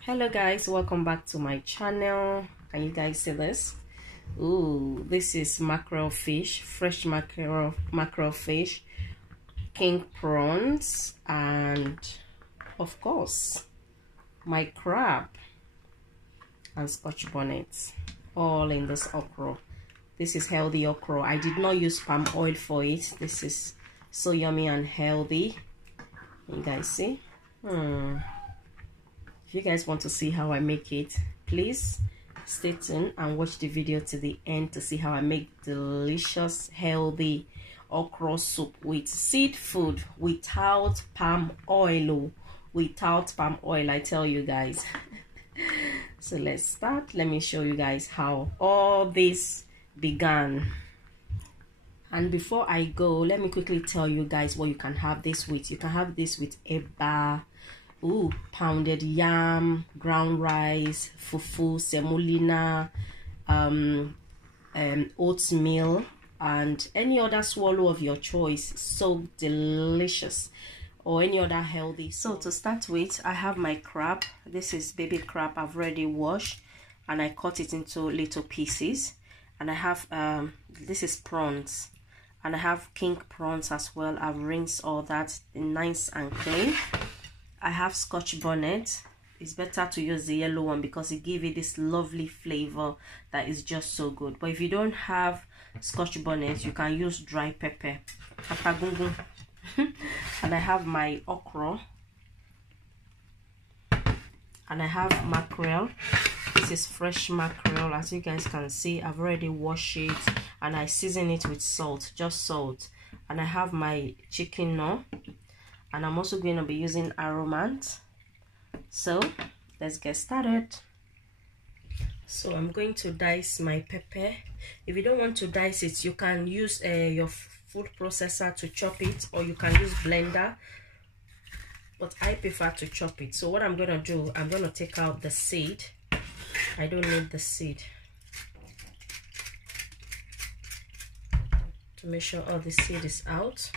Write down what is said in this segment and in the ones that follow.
Hello guys, welcome back to my channel. Can you guys see this? Ooh, this is mackerel fish, fresh mackerel fish, king prawns, and of course my crab and scotch bonnets, all in this okro. This is healthy okro. I did not use palm oil for it. This is so yummy and healthy. You guys see? If you guys want to see how I make it, please stay tuned and watch the video to the end to see how I make delicious healthy okra soup with seed food without palm oil. Without palm oil, I tell you guys. So let's start. Let me show you guys how all this began. And before I go, let me quickly tell you guys what you can have this with. You can have this with eba, pounded yam, ground rice, fufu, semolina, oatmeal, and any other swallow of your choice. So delicious. Or any other healthy. So to start with, I have my crab. This is baby crab. I've already washed and I cut it into little pieces. And I have this is prawns, and I have king prawns as well. I've rinsed all that nice and clean. I have scotch bonnet. It's better to use the yellow one because it gives it this lovely flavor that is just so good. But if you don't have scotch bonnet, you can use dry pepper. And I have my okra, and I have mackerel. This is fresh mackerel. As you guys can see, I've already washed it and I season it with salt, just salt. And I have my chicken now, and I'm also going to be using aromant. So let's get started. So I'm going to dice my pepper. If you don't want to dice it, you can use your food processor to chop it, or you can use blender, but I prefer to chop it. So what I'm going to do, I'm going to take out the seed. I don't need the seed, to make sure all the seed is out.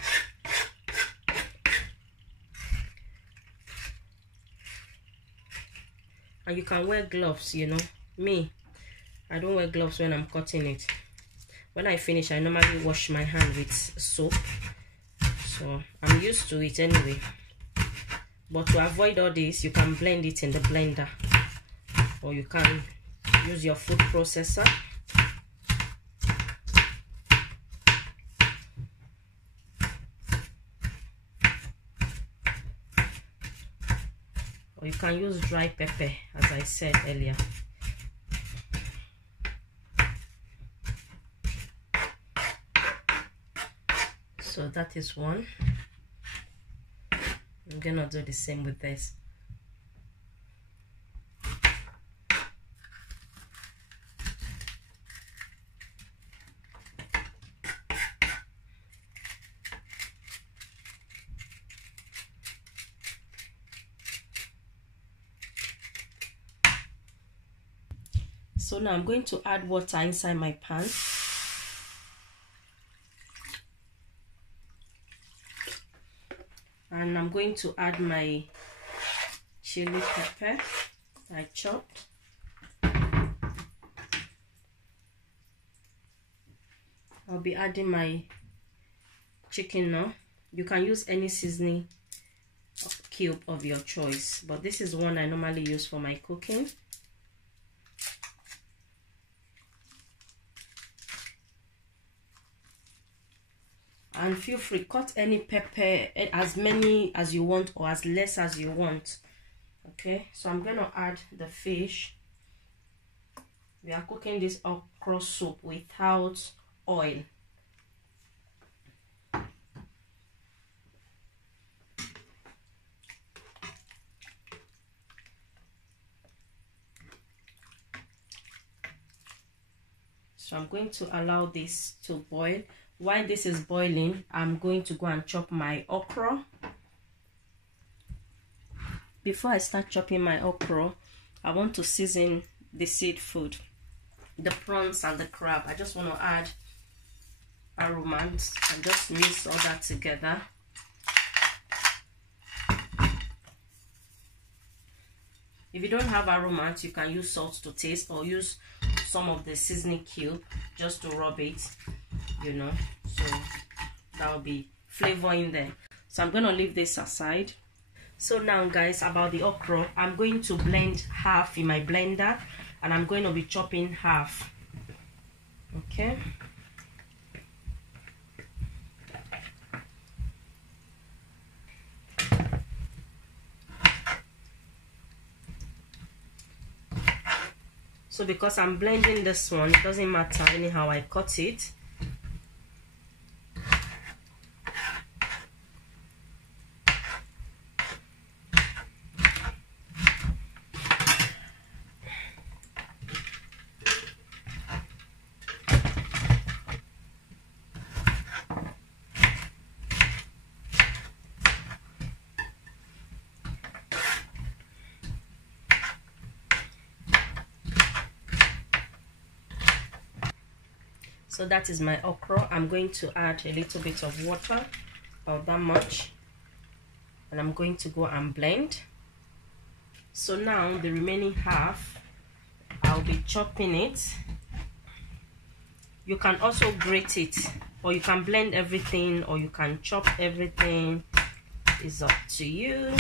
And you can wear gloves, you know. Me, I don't wear gloves when I'm cutting it. When I finish, I normally wash my hand with soap, so I'm used to it anyway. But to avoid all this, you can blend it in the blender, or you can use your food processor. Or you can use dry pepper, as I said earlier. So that is one. I'm gonna do the same with this. So now I'm going to add water inside my pan. And I'm going to add my chili pepper I chopped. I'll be adding my chicken now. You can use any seasoning cube of your choice, but this is one I normally use for my cooking. And feel free, cut any pepper as many as you want or as less as you want. Okay, so I'm gonna add the fish. We are cooking this okra soup without oil. So I'm going to allow this to boil. While this is boiling, I'm going to go and chop my okra. Before I start chopping my okra, I want to season the seed food, the prawns and the crab. I just want to add aromats, and just mix all that together. If you don't have aromats, you can use salt to taste, or use some of the seasoning cube just to rub it, you know, so that will be flavor in there. So I'm going to leave this aside. So now guys, about the okra, I'm going to blend half in my blender, and I'm going to be chopping half. Okay, so because I'm blending this one, it doesn't matter anyhow I cut it. So that is my okra. I'm going to add a little bit of water, about that much, and I'm going to go and blend. So now the remaining half, I'll be chopping it. You can also grate it, or you can blend everything, or you can chop everything. It's up to you.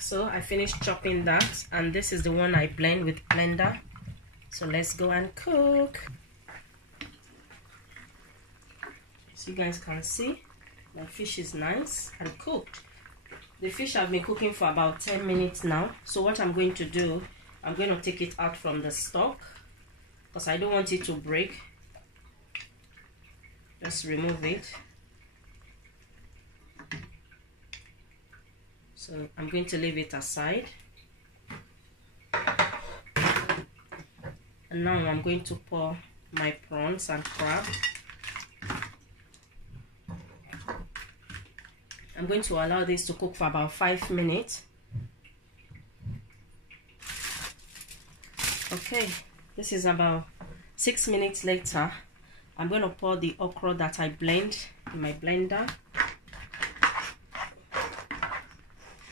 So I finished chopping that, and this is the one I blend with blender. So let's go and cook. So you guys can see my fish is nice and cooked. The fish I've been cooking for about 10 minutes now. So what I'm going to do, I'm going to take it out from the stock because I don't want it to break. Just remove it. So I'm going to leave it aside. And now I'm going to pour my prawns and crab. I'm going to allow this to cook for about 5 minutes. Okay, this is about 6 minutes later. I'm going to pour the okra that I blend in my blender.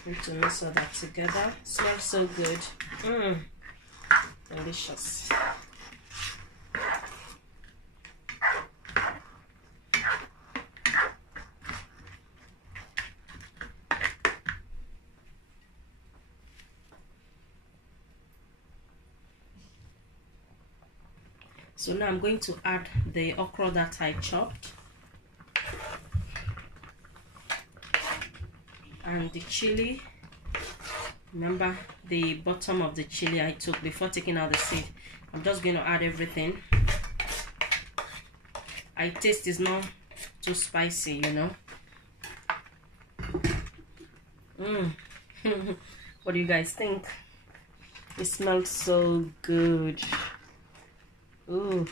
I'm going to mix all that together. Smells so good. Delicious. So now I'm going to add the okra that I chopped and the chili. Remember the bottom of the chili I took before taking out the seed. I'm just going to add everything. I taste is not too spicy, you know. What do you guys think? It smells so good. Ooh.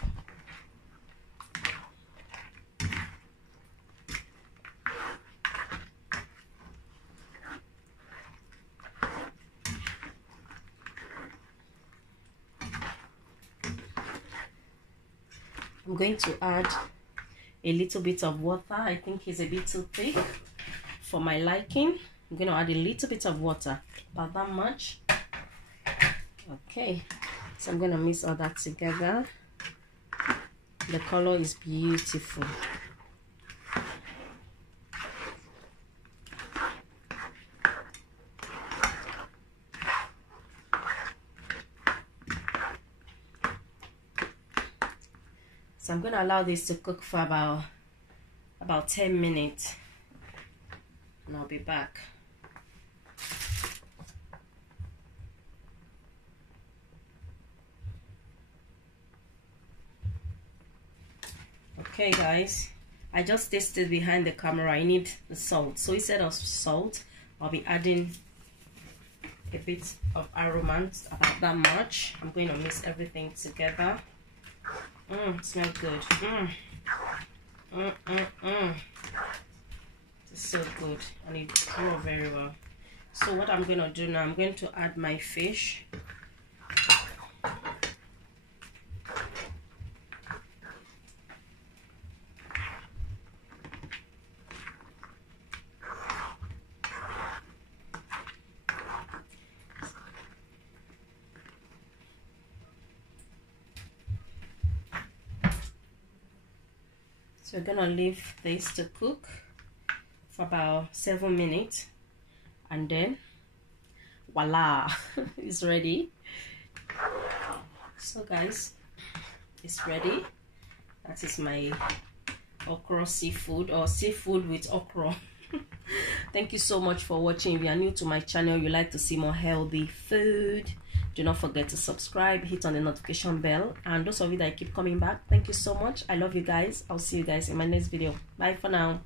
I'm going to add a little bit of water. I think it's a bit too thick for my liking. I'm going to add a little bit of water, about that much. Okay, so I'm going to mix all that together. The color is beautiful. So I'm going to allow this to cook for about 10 minutes. And I'll be back. Okay guys, I just tasted behind the camera. I need the salt. So instead of salt, I'll be adding a bit of aroma, about that much. I'm going to mix everything together. It smells good. It's so good and it grows very well. So what I'm going to do now, I'm going to add my fish. So we're gonna leave this to cook for about 7 minutes, and then voila, it's ready. So guys, it's ready. That is my okra seafood, or seafood with okra. Thank you so much for watching. If you are new to my channel, you like to see more healthy food, do not forget to subscribe, hit on the notification bell. And those of you that keep coming back, thank you so much. I love you guys. I'll see you guys in my next video. Bye for now.